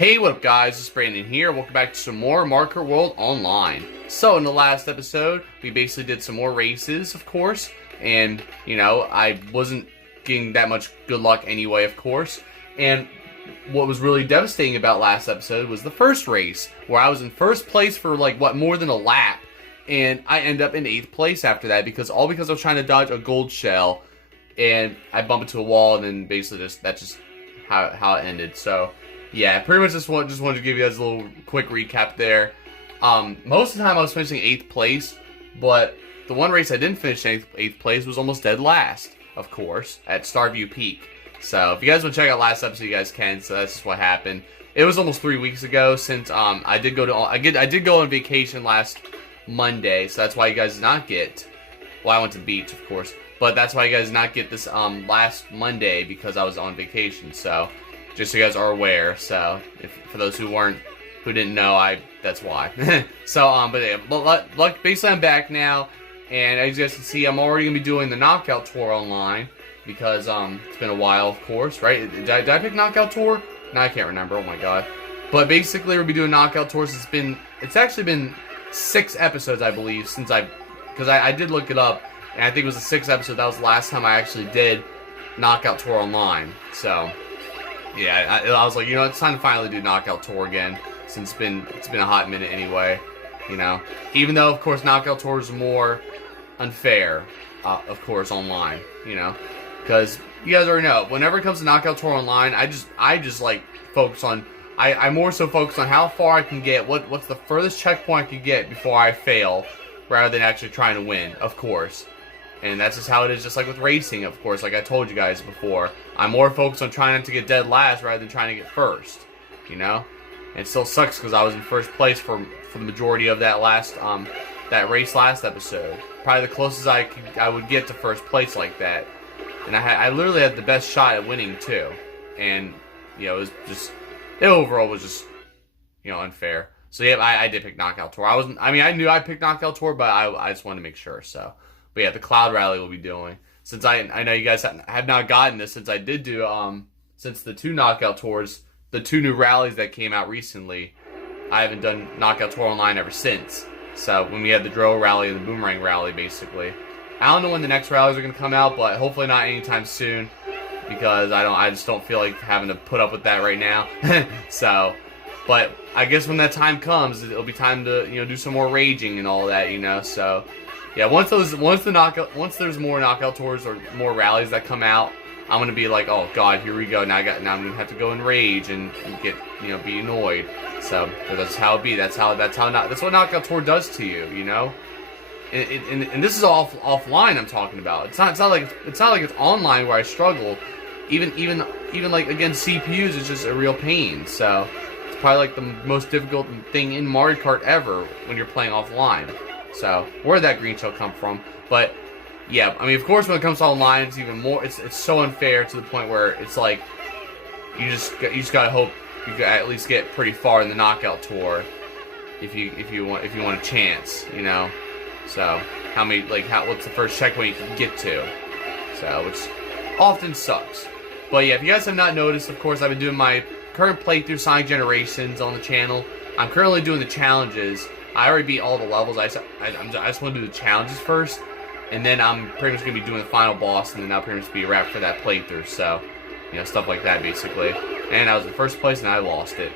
Hey, what up guys, it's Brandon here. Welcome back to some more Mario Kart World Online. So in the last episode, we basically did some more races, of course. And, you know, I wasn't getting that much good luck anyway, of course. And what was really devastating about last episode was the first race, where I was in first place for more than a lap. And I end up in 8th place after that, because I was trying to dodge a gold shell. And I bumped into a wall, and then basically that's just how it ended. So yeah, pretty much just wanted to give you guys a little quick recap there. Most of the time I was finishing 8th place, but the one race I didn't finish 8th place was almost dead last, of course, at Starview Peak. So if you guys want to check out last episode, you guys can. So that's just what happened. It was almost 3 weeks ago since I did go on vacation last Monday, so that's why you guys did not get. Well, I went to the beach, of course, but that's why you guys did not get this last Monday, because I was on vacation. So just so you guys are aware. So for those who didn't know, that's why. So but yeah, basically I'm back now, and as you guys can see, I'm already gonna be doing the Knockout Tour online, because it's been a while, of course, right? Did I pick Knockout Tour? No, I can't remember. Oh my god. But basically we'll be doing Knockout Tours. It's actually been 6 episodes, I believe, since because I did look it up, and I think it was the 6th episode. That was the last time I actually did Knockout Tour online. So yeah, I was like, you know, it's time to finally do Knockout Tour again, since it's been a hot minute anyway, you know. Even though, of course, Knockout Tour is more unfair, of course, online, you know, because you guys already know, whenever it comes to Knockout Tour online, I just like focus on, I more so focus on how far I can get, what's the furthest checkpoint I can get before I fail, rather than actually trying to win, of course. And that's just how it is, just like with racing, of course. Like I told you guys before, I'm more focused on trying not to get dead last rather than trying to get first, you know? And it still sucks because I was in first place for the majority of that race last episode. Probably the closest I would get to first place like that. And I literally had the best shot at winning too. And, you know, it overall was just, you know, unfair. So yeah, I did pick Knockout Tour. I knew I picked Knockout Tour, but I just wanted to make sure, so. But yeah, the Cloud Rally we'll be doing. Since I know you guys have not gotten this, since I did do, since the 2 Knockout Tours, the 2 new rallies that came out recently, I haven't done Knockout Tour Online ever since. So, when we had the Drill Rally and the Boomerang Rally, basically. I don't know when the next rallies are going to come out, but hopefully not anytime soon, because I just don't feel like having to put up with that right now. So, but I guess when that time comes, it'll be time to, you know, do some more raging and all that, you know, so. Yeah, once there's more Knockout Tours or more rallies that come out, I'm gonna be like, oh god, here we go. Now I'm gonna have to go and rage and get, you know, be annoyed. So that's how it be. That's what Knockout Tour does to you, you know. And this is offline I'm talking about. It's not like it's online where I struggle. Even like against CPUs, it's just a real pain. So it's probably like the most difficult thing in Mario Kart ever when you're playing offline. So, where'd that green shell come from? But, yeah, I mean, of course, when it comes to online, it's even more, it's so unfair to the point where it's like, you just gotta hope you can at least get pretty far in the Knockout Tour, if you want a chance, you know. So, what's the first checkpoint you can get to? So, which often sucks. But yeah, if you guys have not noticed, of course, I've been doing my current playthrough Sonic Generations on the channel. I'm currently doing the challenges. I already beat all the levels. I just want to do the challenges first, and then I'm pretty much going to be doing the final boss, and then that'll pretty much be a wrap for that playthrough. So, you know, stuff like that, basically. And I was in first place, and I lost it.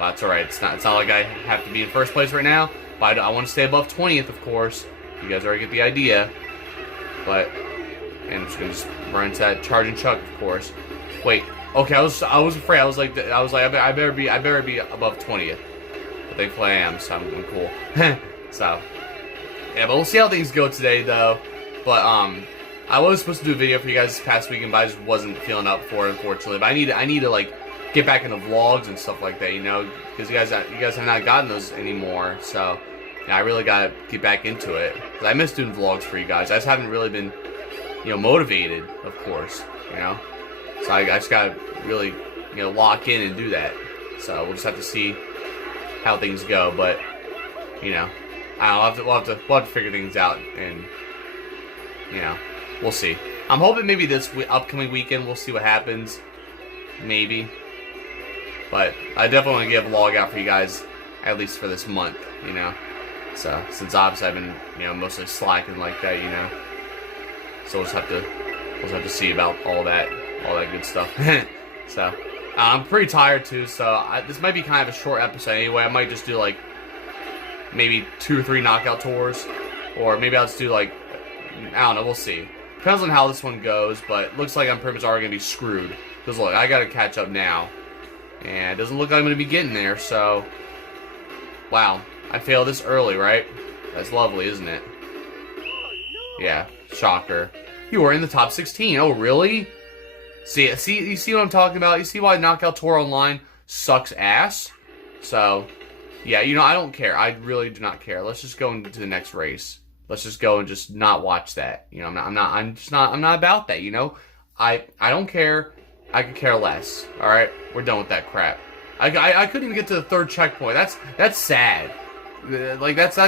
But it's alright. It's not like I have to be in first place right now, but I want to stay above 20th, of course. You guys already get the idea. But, and I'm just going to run into that charge and chuck, of course. Wait. Okay, I was afraid. I was like, I better be above 20th. Thankfully I am, so I'm doing cool. So, yeah, but we'll see how things go today, though. But, I was supposed to do a video for you guys this past weekend, but I just wasn't feeling up for it, unfortunately. But I need to, like, get back into vlogs and stuff like that, you know? Because you guys have not gotten those anymore, so, yeah, I really gotta get back into it. Because I miss doing vlogs for you guys. I just haven't really been, you know, motivated, of course, you know? So I just gotta really, you know, lock in and do that. So, we'll just have to see how things go, but you know, we'll have to figure things out, and you know, we'll see. I'm hoping maybe this upcoming weekend we'll see what happens, maybe. But I definitely want to get a vlog out for you guys, at least for this month, you know. So, since obviously I've been, you know, mostly slacking like that, you know. So we'll just have to see about all that good stuff. So, I'm pretty tired too, so this might be kind of a short episode anyway. I might just do like maybe 2 or 3 knockout tours, or maybe I'll just do like, I don't know, we'll see. Depends on how this one goes, but it looks like I'm pretty much already gonna be screwed. Because look, I gotta catch up now, and it doesn't look like I'm gonna be getting there. So, wow, I failed this early, right? That's lovely, isn't it? Yeah, shocker. You were in the top 16. Oh, really? See, you see what I'm talking about? You see why Knockout Tour Online sucks ass? So, yeah, you know, I don't care. I really do not care. Let's just go into the next race. Let's just go and just not watch that. You know, I'm not about that, you know? I don't care. I could care less. Alright? We're done with that crap. I couldn't even get to the 3rd checkpoint. That's sad. Like, that's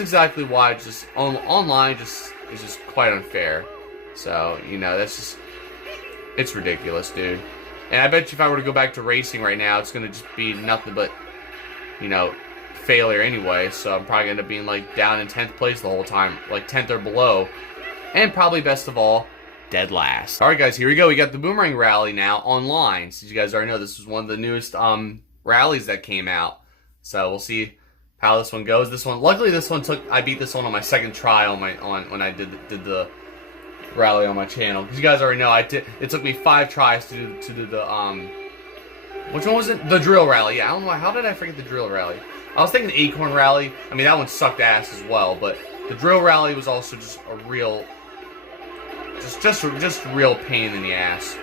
exactly why just online is just quite unfair. So, you know, that's just, it's ridiculous, dude. And I bet you if I were to go back to racing right now, it's gonna just be nothing but, you know, failure anyway. So I'm probably gonna end up being like down in 10th place the whole time, like 10th or below, and probably best of all, dead last. All right, guys, here we go. We got the Boomerang Rally now online. Since you guys already know, this was one of the newest rallies that came out. So we'll see how this one goes. This one, luckily, this one I beat this one on my 2nd try when I did the rally on my channel. Because you guys already know, it took me 5 tries to do the which one was it? The drill rally. Yeah, I don't know how did I forget the drill rally. I was thinking the Acorn rally. I mean, that one sucked ass as well, but the drill rally was also just a real, just real pain in the ass.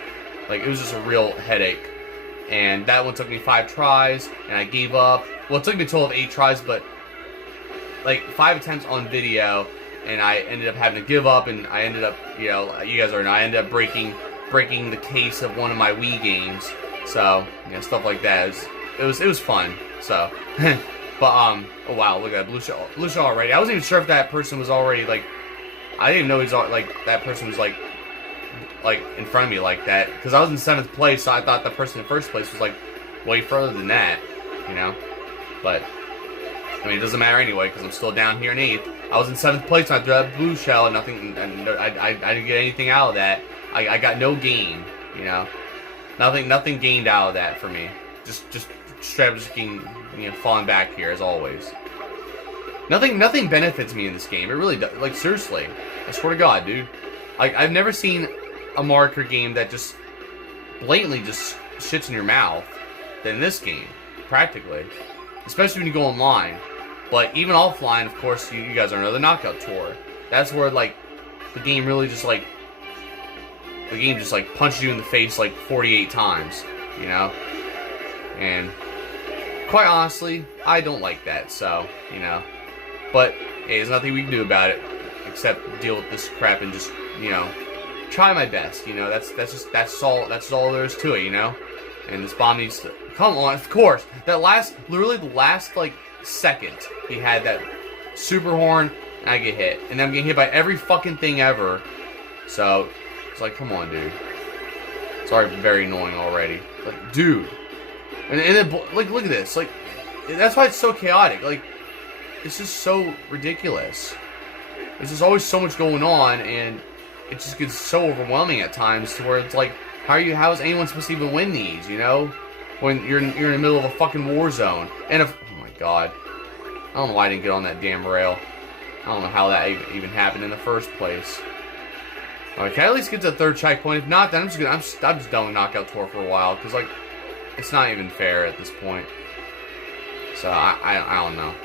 Like, it was just a real headache. And that one took me 5 tries, and I gave up. Well, it took me a total of 8 tries, but like 5 attempts on video, and I ended up having to give up, and I ended up, you know, you guys already know, I ended up breaking the case of one of my Wii games. So, you know, stuff like that. It was fun. So, but oh wow, look at that blue shell already. I wasn't even sure if that person was already like, I didn't even know he's like that person was like in front of me like that, because I was in 7th place, so I thought the person in 1st place was like way further than that, you know. But I mean, it doesn't matter anyway, because I'm still down here in 8th. I was in 7th place when I threw that blue shell, and nothing, and I didn't get anything out of that. I got no gain, you know. Nothing gained out of that for me. Just straight up just getting, you know, falling back here as always. Nothing benefits me in this game. It really does. Like, seriously, I swear to God, dude. Like, I've never seen a marker game that just blatantly just shits in your mouth than this game, practically. Especially when you go online. But even offline, of course, you guys are another Knockout Tour. That's where, like, the game really just, like, the game just, like, punches you in the face, like, 48 times, you know? And quite honestly, I don't like that, so, you know. But, hey, there's nothing we can do about it except deal with this crap and just, you know, try my best, you know. That's all there is to it, you know. And this bomb needs to come on. Of course, literally the last like second, he had that super horn, and I get hit, and then I'm getting hit by every fucking thing ever. So it's like, come on, dude. It's already very annoying already. Like, dude, and then like, look at this. Like, that's why it's so chaotic. Like, it's just so ridiculous. There's just always so much going on, and it just gets so overwhelming at times to where it's like, how is anyone supposed to even win these, you know? When you're in the middle of a fucking war zone. And oh my god. I don't know why I didn't get on that damn rail. I don't know how that even happened in the first place. Alright, can I at least get to the 3rd checkpoint? If not, then I'm just done with Knockout Tour for a while, because like, it's not even fair at this point. So I don't know.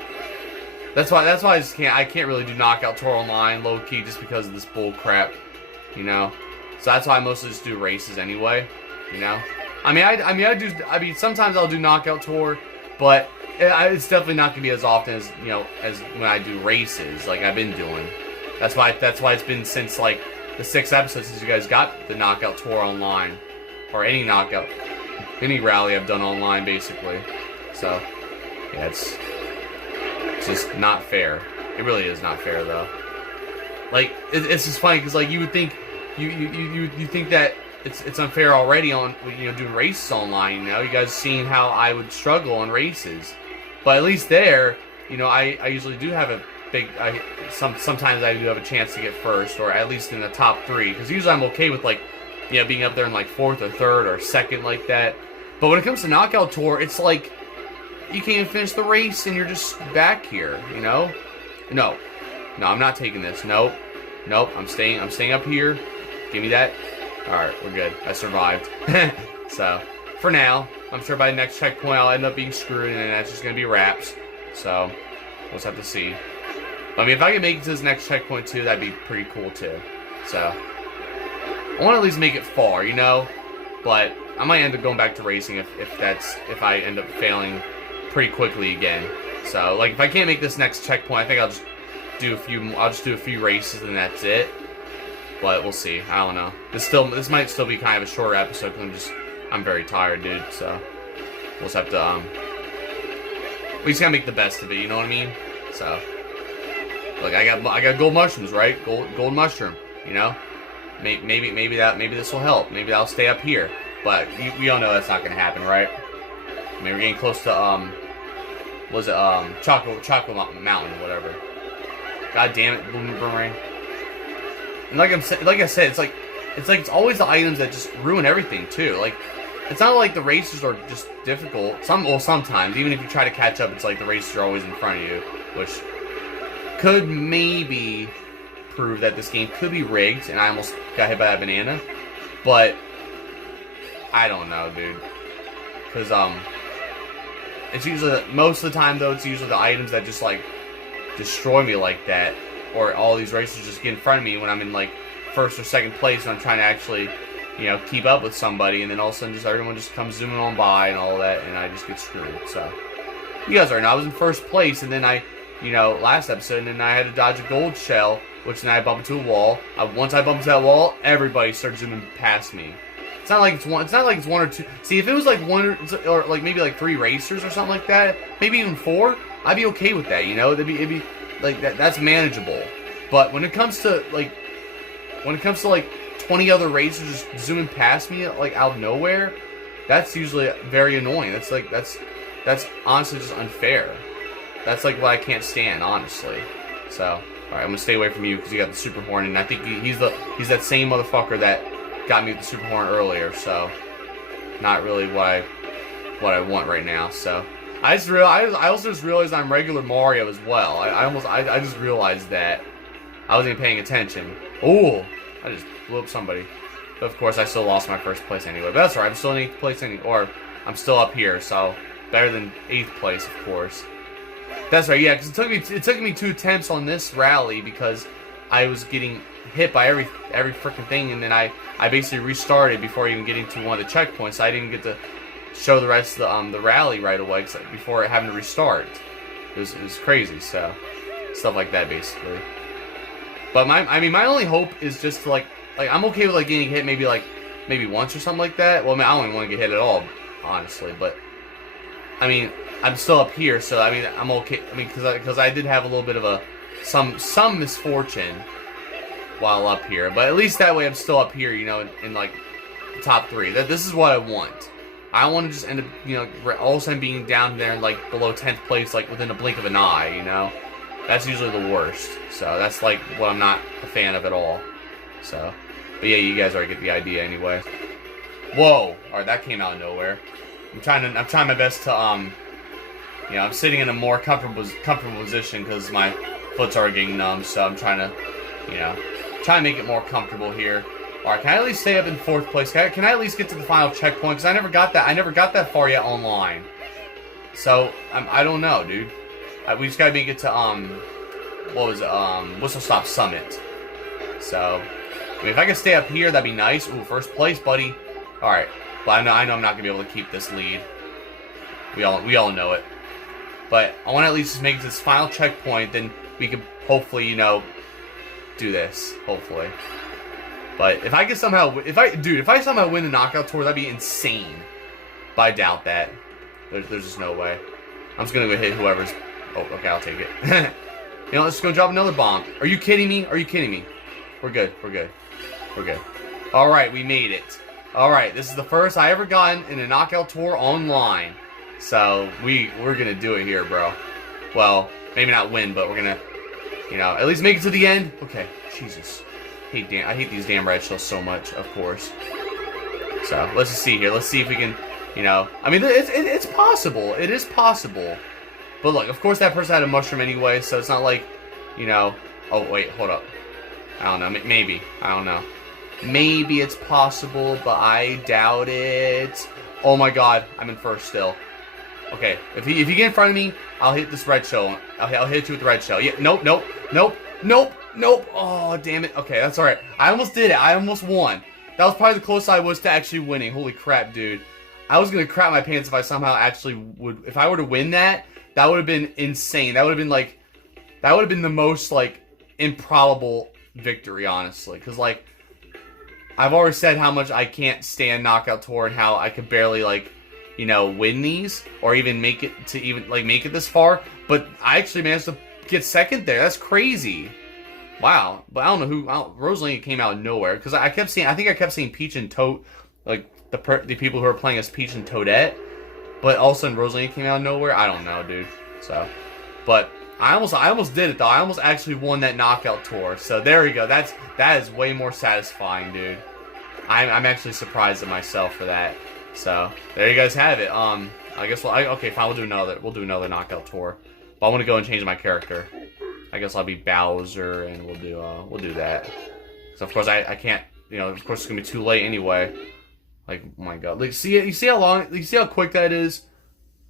That's why I can't really do Knockout Tour Online low key, just because of this bull crap, you know. So that's why I mostly just do races anyway, you know. I mean, sometimes I'll do Knockout Tour, but it's definitely not gonna be as often as, you know, as when I do races like I've been doing. That's why it's been since like the 6th episode since you guys got the Knockout Tour Online, or any rally I've done online basically. So yeah, it's just not fair. It really is not fair though. Like, it's just funny because like you would think you think that it's unfair already on, you know, doing races online. You know, you guys seeing how I would struggle on races, but at least there, you know, I usually do have a big. Sometimes I do have a chance to get first, or at least in the top 3, because usually I'm okay with, like, you know, being up there in like 4th or 3rd or 2nd like that. But when it comes to Knockout Tour, it's like you can't even finish the race and you're just back here. You know? No, I'm not taking this. Nope. I'm staying up here. Give me that. All right, we're good. I survived. So for now, I'm sure by the next checkpoint I'll end up being screwed, and then that's just gonna be wraps. So we'll just have to see. I mean, if I can make it to this next checkpoint too, that'd be pretty cool too. So I want to at least make it far, you know. But I might end up going back to racing if I end up failing pretty quickly again. So like, if I can't make this next checkpoint, I think I'll just do a few races and that's it. But we'll see. I don't know. This might still be kind of a shorter episode because I'm very tired, dude. So we'll just have to we just gotta make the best of it. You know what I mean? So. Like, I got gold mushrooms, right? Gold mushroom, you know? Maybe this will help. Maybe I'll stay up here. But we all know that's not gonna happen, right? I mean, we're getting close to Chocolate Mountain, or whatever. God damn it, Boomerang. And like I said, it's always the items that just ruin everything too. Like, it's not like the races are just difficult. Sometimes, even if you try to catch up, it's like the races are always in front of you, which could maybe prove that this game could be rigged, and I almost got hit by that banana. But I don't know, dude. Because it's usually, most of the time though, it's usually the items that just like destroy me like that, or all these races just get in front of me when I'm in like 1st or 2nd place and I'm trying to actually, you know, keep up with somebody, and then all of a sudden everyone just comes zooming on by and all that, and I just get screwed. So you guys already know I was in 1st place, and then you know, last episode, and then I had to dodge a gold shell, which then I bumped into a wall. Once I bumped into that wall, everybody started zooming past me. It's not like it's one or two. See, if it was like one or like maybe like 3 racers or something like that, maybe even 4, I'd be okay with that. You know, it'd be like that's manageable. But when it comes to like 20 other racers just zooming past me like out of nowhere, that's usually very annoying. That's honestly just unfair. That's like what I can't stand, honestly. So, alright, I'm gonna stay away from you because you got the super horn, and I think he's that same motherfucker that got me with the super horn earlier. So, not really what I want right now. So, I also just realized I'm regular Mario as well. I just realized that I wasn't even paying attention. Ooh, I just blew up somebody. But of course, I still lost my 1st place anyway. But that's alright. I'm still in 8th place or I'm still up here. So, better than 8th place, of course. That's right, yeah, because it took me 2 attempts on this rally because I was getting hit by every freaking thing, and then I basically restarted before even getting to one of the checkpoints. So I didn't get to show the rest of the rally right away before having to restart. It was crazy. So stuff like that basically. But my only hope is just to like I'm okay with like getting hit maybe once or something like that. Well, I mean, I don't even want to get hit at all, honestly, but. I mean, I'm still up here, so I mean, I'm okay. I mean, because I did have a little bit of some misfortune while up here, but at least that way I'm still up here, you know, in like the top 3. This is what I want. I want to just end up, you know, all of a sudden being down there in like below 10th place, like within a blink of an eye, you know. That's usually the worst. So that's like what I'm not a fan of at all. So, but yeah, you guys already get the idea anyway. Whoa! All right, that came out of nowhere. I'm trying my best to, you know, I'm sitting in a more comfortable position because my foot's already getting numb, so I'm trying to, you know, make it more comfortable here. Alright, can I at least stay up in 4th place? Can I at least get to the final checkpoint? Because I never got that far yet online. So, I don't know, dude. We just gotta make it to, what was it, Whistle Stop Summit. So, I mean, if I can stay up here, that'd be nice. Ooh, 1st place, buddy. Alright. But I know I'm not gonna be able to keep this lead. We all know it. But I want to at least just make it to this final checkpoint. Then we can hopefully, you know, do this. Hopefully. But if I can somehow, if I somehow win the knockout tour, that'd be insane. But I doubt that. There's just no way. I'm just gonna go hit whoever's. Oh, okay, I'll take it. You know, let's go drop another bomb. Are you kidding me? Are you kidding me? We're good. We're good. We're good. All right, we made it. Alright, this is the first I ever gotten in a knockout tour online. So, we're gonna do it here, bro. Well, maybe not win, but we're gonna, you know, at least make it to the end. Okay, Jesus. I hate these damn red shells so much, of course. So, let's just see here. Let's see if we can, you know, I mean, it's possible. It is possible. But look, of course that person had a mushroom anyway, so it's not like, you know, oh, wait, hold up. I don't know, maybe. I don't know. Maybe it's possible, but I doubt it. Oh my god, I'm in first still. Okay, if you get in front of me, I'll hit this red shell. I'll hit you with the red shell. Yeah, nope. Oh, damn it. Okay, that's alright. I almost did it. I almost won. That was probably the closest I was to actually winning. Holy crap, dude. I was gonna crap my pants if I somehow actually would. If I were to win that, that would have been insane. That would have been like, that would have been the most like improbable victory, honestly. Because like, I've already said how much I can't stand Knockout Tour and how I could barely like, you know, win these or even make it to make it this far. But I actually managed to get second there. That's crazy. Wow. But I don't know who. Rosalina came out of nowhere because I kept seeing. I think I kept seeing Peach and Toad, like the people who are playing as Peach and Toadette. But all of a sudden Rosalina came out of nowhere. I don't know, dude. So, but I almost did it though. I almost actually won that Knockout Tour. So there we go. That is way more satisfying, dude. I'm actually surprised at myself for that. So there you guys have it. I guess okay, fine. We'll do another Knockout Tour. But I want to go and change my character. I guess I'll be Bowser, and we'll do that. So of course I can't. You know, of course it's gonna be too late anyway. Like, oh my god. Like, you see how quick that is?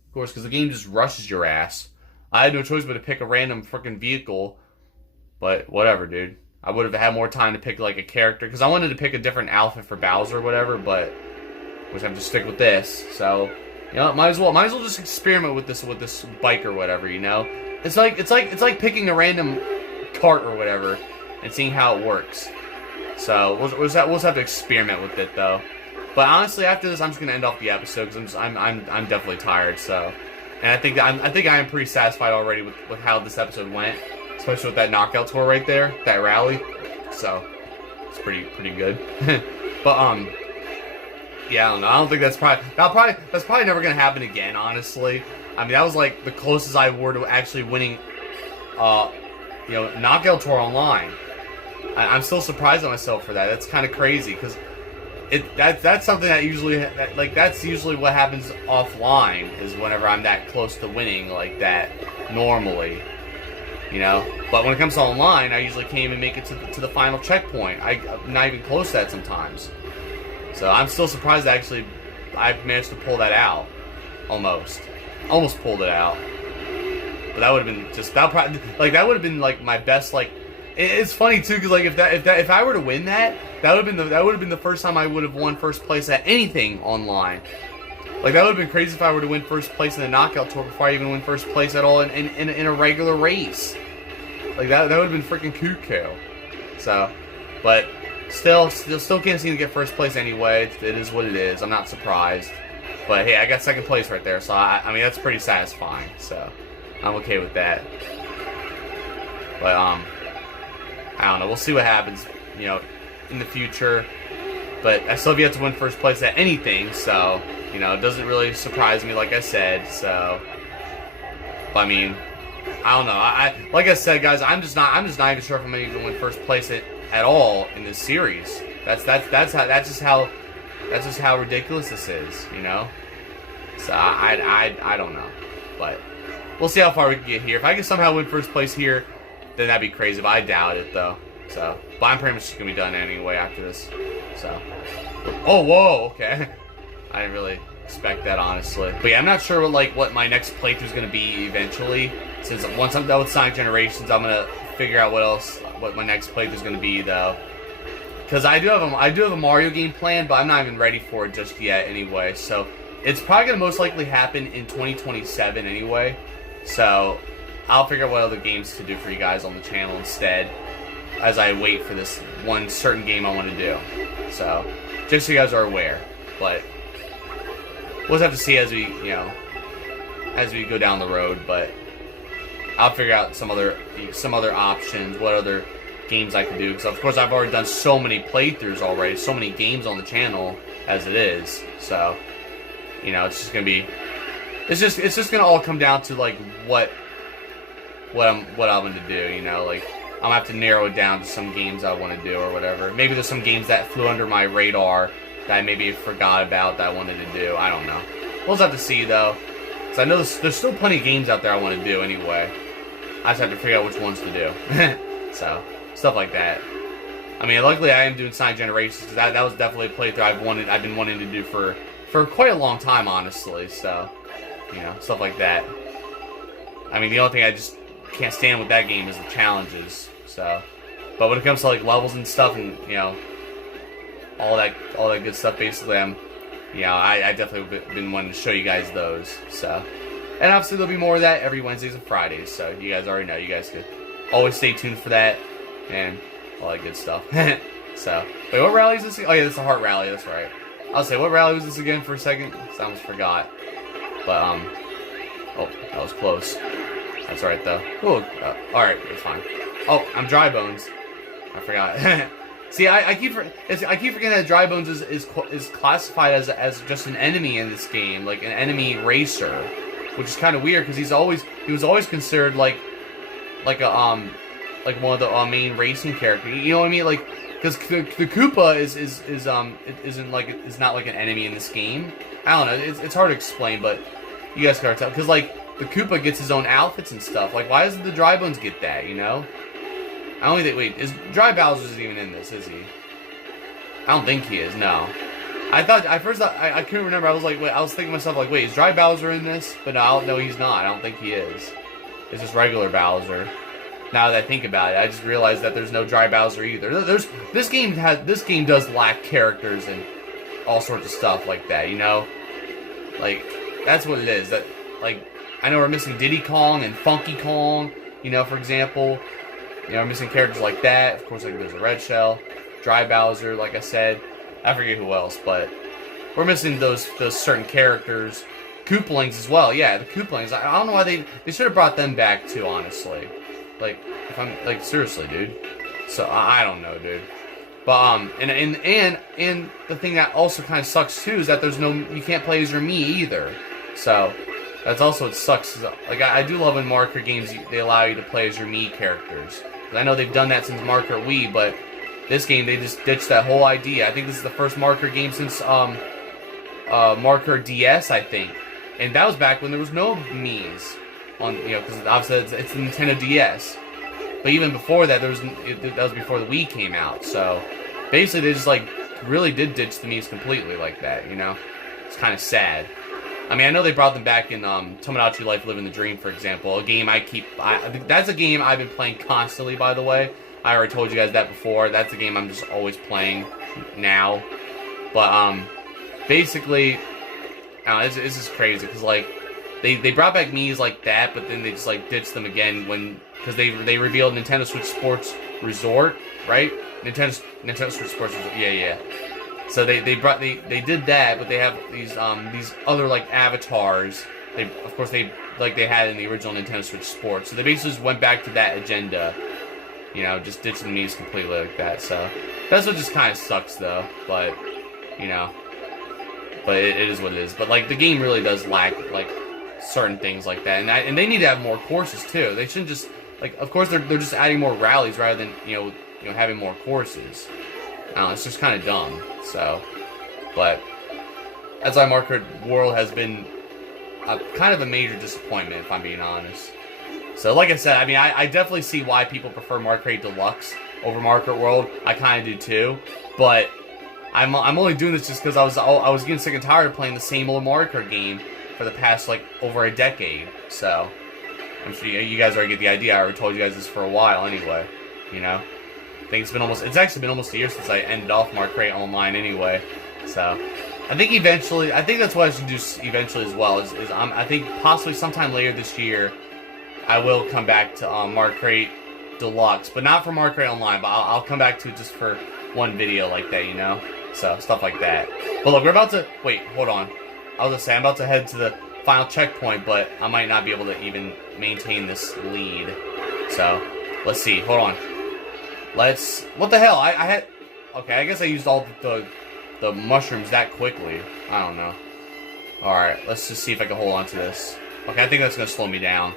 Of course, because the game just rushes your ass. I had no choice but to pick a random freaking vehicle. But, whatever, dude. I would have had more time to pick, like, a character. Because I wanted to pick a different outfit for Bowser or whatever, but I have to stick with this. So, you know, might as well just experiment with this bike or whatever, you know? It's like picking a random cart or whatever and seeing how it works. So, we'll just have to experiment with it, though. But honestly, after this, I'm just gonna end off the episode because I'm definitely tired. So, and I think I am pretty satisfied already with how this episode went, especially with that knockout tour right there, that rally. So, it's pretty good. But yeah, I don't know. I don't think that's probably never gonna happen again. Honestly, I mean that was like the closest I were to actually winning, you know, knockout tour online. I'm still surprised at myself for that. That's kind of crazy because. That's something that that's usually what happens offline is whenever I'm that close to winning like that normally, you know. But when it comes to online, I usually can't even make it to the final checkpoint. I'm not even close to that sometimes. So I'm still surprised that actually I managed to pull that out, almost pulled it out. But that would have been that would have been like my best like. It's funny too, because like if I were to win that would have been the first time I would have won first place at anything online. Like that would have been crazy if I were to win first place in the knockout tour before I even win first place at all in a regular race. Like that would have been freaking cuckoo. So, but still can't seem to get first place anyway. It is what it is. I'm not surprised. But hey, I got second place right there, so I mean that's pretty satisfying. So I'm okay with that. But I don't know. We'll see what happens, you know, in the future. But I still have yet to win first place at anything, so, you know, it doesn't really surprise me, like I said. So, I mean, I don't know. Like I said, guys, I'm just not even sure if I'm gonna even win first place at all in this series. That's just how ridiculous this is, you know. So I don't know, but we'll see how far we can get here. If I can somehow win first place here, then that'd be crazy, but I doubt it, though. So, but I'm pretty much just gonna be done anyway after this. So, oh, whoa, okay. I didn't really expect that, honestly. But yeah, I'm not sure what my next playthrough is gonna be eventually. Since once I'm done with Sonic Generations, I'm gonna figure out what my next playthrough is gonna be, though. Because I do have a Mario game planned, but I'm not even ready for it just yet, anyway. So, it's probably gonna most likely happen in 2027 anyway. So. I'll figure out what other games to do for you guys on the channel instead as I wait for this one certain game I want to do. So, just so you guys are aware. But, we'll just have to see as we go down the road. But, I'll figure out some other options, what other games I can do. Because, of course, I've already done so many playthroughs already, so many games on the channel. as it is. So, you know, it's just gonna be, it's just gonna all come down to like what I'm gonna do. You know, like I'm gonna have to narrow it down to some games I want to do or whatever. Maybe there's some games that flew under my radar that I maybe forgot about that I wanted to do. I don't know. We'll just have to see though. Because I know there's still plenty of games out there I want to do anyway. I just have to figure out which ones to do. So, stuff like that. I mean, luckily I am doing Sonic Generations because that was definitely a playthrough I've been wanting to do for quite a long time, honestly. So, you know, stuff like that. I mean, the only thing I just can't stand with that game is the challenges. So, but when it comes to like levels and stuff, and you know, all that good stuff, basically, I definitely been wanting to show you guys those. So, and obviously there'll be more of that every Wednesdays and Fridays. So you guys already know. You guys could always stay tuned for that and all that good stuff. So, wait, what rally is this? Oh yeah, this is a heart rally. That's right. I'll say, what rally was this again for a second? I almost forgot. But oh, that was close. That's right though. Oh, all right, it's fine. Oh, I'm Dry Bones. I forgot. See, I keep forgetting that Dry Bones is classified as just an enemy in this game, like an enemy racer, which is kind of weird because he was always considered like one of the main racing characters. You know what I mean? Like, because the Koopa is not like an enemy in this game. I don't know. It's hard to explain, but you guys can tell because like the Koopa gets his own outfits and stuff. Like, why doesn't the Dry Bones get that? You know? I don't think. Wait, is Dry Bowser's even in this? Is he? I don't think he is. No. I couldn't remember. I was like, wait. I was thinking to myself like, wait, is Dry Bowser in this? But no, he's not. I don't think he is. It's just regular Bowser. Now that I think about it, I just realized that there's no Dry Bowser either. This game does lack characters and all sorts of stuff like that. You know, like that's what it is. That like I know we're missing Diddy Kong and Funky Kong. You know, for example. You know, we're missing characters like that. Of course, like there's a Red Shell, Dry Bowser, like I said. I forget who else, but we're missing those certain characters. Koopalings as well. Yeah, the Koopalings. I don't know why they should have brought them back too. Honestly, like if I'm like seriously, dude. So I don't know, dude. But and the thing that also kind of sucks too is that you can't play as your Mii either. So that's also what sucks. Like I do love in Mario Kart games they allow you to play as your Mii characters. I know they've done that since Mario Kart Wii, but this game they just ditched that whole idea. I think this is the first Mario Kart game since Mario Kart DS, I think, and that was back when there was no Mii's on, you know, because obviously it's the Nintendo DS. But even before that, that was before the Wii came out. So basically, they just like really did ditch the Mii's completely like that. You know, it's kind of sad. I mean, I know they brought them back in Tomodachi Life Living the Dream, for example. A game that's a game I've been playing constantly, by the way. I already told you guys that before. That's a game I'm just always playing now. But, basically, I don't know, this is crazy, because, like, they brought back Mii's like that, but then they just, like, ditched them again because they revealed Nintendo Switch Sports Resort, right? Nintendo Switch Sports Resort, yeah. So they did that, but they have these other like avatars. Of course they had in the original Nintendo Switch Sports. So they basically just went back to that agenda, you know, just ditching the Mii's completely like that. So that's what just kind of sucks though. But you know, it is what it is. But like the game really does lack like certain things like that, and they need to have more courses too. They shouldn't just like, of course they're just adding more rallies rather than you know having more courses. I don't know, it's just kind of dumb. So, but that's why Mario Kart World has been kind of a major disappointment, if I'm being honest. So, like I said, I mean, I definitely see why people prefer Mario Kart Deluxe over Mario Kart World. I kind of do too, but I'm only doing this just because I was getting sick and tired of playing the same old Mario Kart game for the past like over a decade. So, I'm sure you guys already get the idea. I already told you guys this for a while, anyway. You know. It's actually been almost a year since I ended off Mario Kart Online anyway. So, I think that's what I should do eventually as well. I think possibly sometime later this year, I will come back to Mario Kart Deluxe, but not for Mario Kart Online. But I'll come back to it just for one video like that, you know. So stuff like that. But look, we're about to wait. Hold on. I was gonna say I'm about to head to the final checkpoint, but I might not be able to even maintain this lead. So let's see. Hold on. What the hell? Okay, I guess I used all the the mushrooms that quickly. I don't know. Alright, let's just see if I can hold on to this. Okay, I think that's going to slow me down.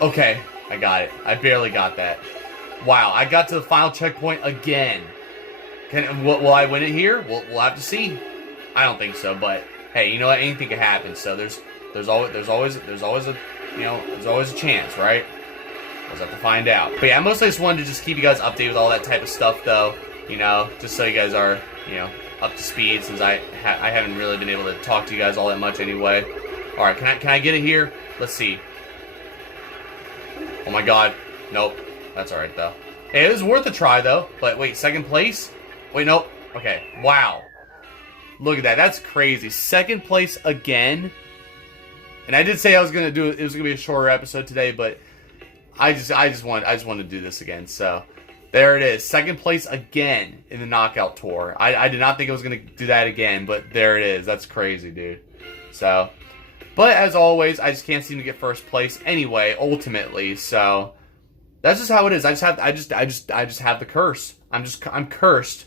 Okay, I got it. I barely got that. Wow, I got to the final checkpoint again. Will I win it here? We'll have to see. I don't think so, but hey, you know what? Anything can happen. So there's always a chance, right? We'll have to find out. But yeah, mostly I just wanted to just keep you guys updated with all that type of stuff, though. You know, just so you guys are, you know, up to speed, since I haven't really been able to talk to you guys all that much anyway. All right, can I get it here? Let's see. Oh my God, nope. That's all right though. Hey, it was worth a try though. But wait, second place? Wait, nope. Okay, wow. Look at that. That's crazy. Second place again. And I did say it was gonna be a shorter episode today, but I just wanted to do this again. So there it is. Second place again in the knockout tour. I did not think I was gonna do that again, but there it is. That's crazy, dude. So, but as always, I just can't seem to get first place anyway, ultimately. So that's just how it is. I just have the curse. I'm cursed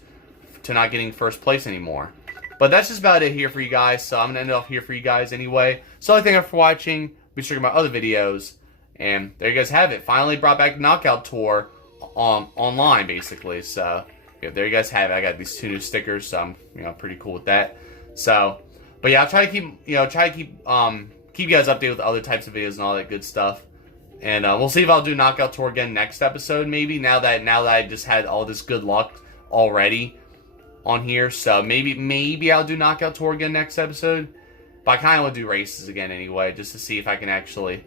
to not getting first place anymore. But that's just about it here for you guys. So I'm gonna end it off here for you guys anyway. So thank you for watching. Be sure to check out my other videos. And there you guys have it. Finally brought back the knockout tour online, basically. So yeah, there you guys have it. I got these 2 new stickers, so I'm pretty cool with that. So, but yeah, I'll try to keep you guys updated with other types of videos and all that good stuff. And we'll see if I'll do knockout tour again next episode, maybe. Now that I just had all this good luck already on here, so maybe I'll do knockout tour again next episode. But I kind of want to do races again anyway, just to see if I can actually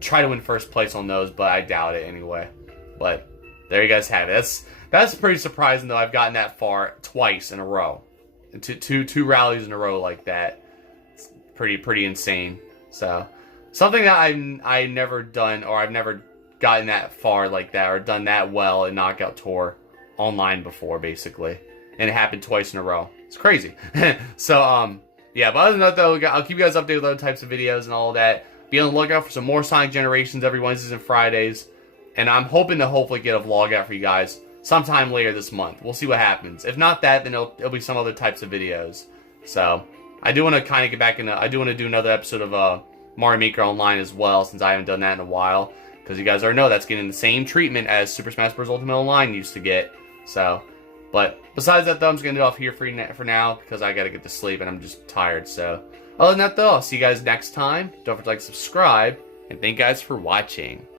try to win first place on those. But I doubt it anyway. But there you guys have it. That's pretty surprising though. I've gotten that far twice in a row, two rallies in a row like that. It's pretty insane. So something that I've never done, or I've never gotten that far like that, or done that well in knockout tour online before, basically. And it happened twice in a row. It's crazy. So, yeah, but other than that, though, I'll keep you guys updated with other types of videos and all that. Be on the lookout for some more Sonic Generations every Wednesdays and Fridays. And I'm hoping to hopefully get a vlog out for you guys sometime later this month. We'll see what happens. If not that, then it'll be some other types of videos. So, I do want to kind of get back into... I do want to do another episode of Mario Maker Online as well, since I haven't done that in a while. Because you guys already know that's getting the same treatment as Super Smash Bros. Ultimate Online used to get. So... But besides that, though, I'm just going to do off here for now because I got to get to sleep and I'm just tired. So, other than that, though, I'll see you guys next time. Don't forget to like, subscribe, and thank you guys for watching.